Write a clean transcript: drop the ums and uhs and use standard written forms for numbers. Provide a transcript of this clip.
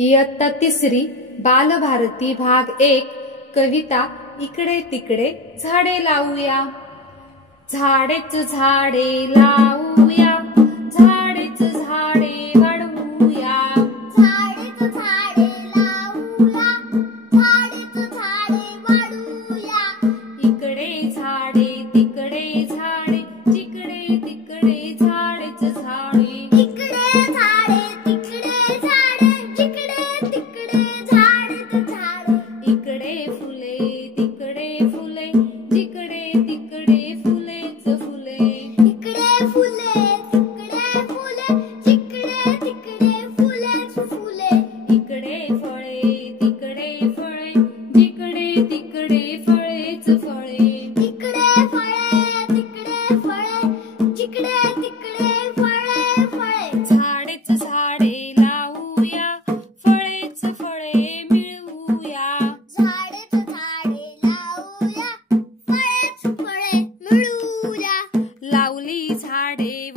इयत्ता तिसरी बालभारती भाग 1 कविता इकडे तिकडे झाडे लावूया। झाडेच झाडे लावूया, झाडेच झाडे वाढवूया। झाडेच झाडे लावूया, झाडेच झाडे वाढवूया। इकडे झाडे तिकडे झाडे, जिकडे तिकडे झाडेच झाडे। इकडे झाडे तिकडे झाडे, जिकडे तिकडे झाडेच झाडे। इकडे फुले तिकडे फुले, जिकडे तिकडे फुलेच फुले। इकडे फुले तिकडे फुले, जिकडे तिकडे फुलेच फुले। इकडे फळे तिकडे फळे, जिकडे तिकडे फळेच फळे। इकडे फळे तिकडे फळे, जिकडे तिकडे फळे फळे। झाडेच झाडे लावूया, फळेच फळे मिळवूया। झाडेच झाडे लावूया, फळेच फळे मिळवूया। लावली झाडे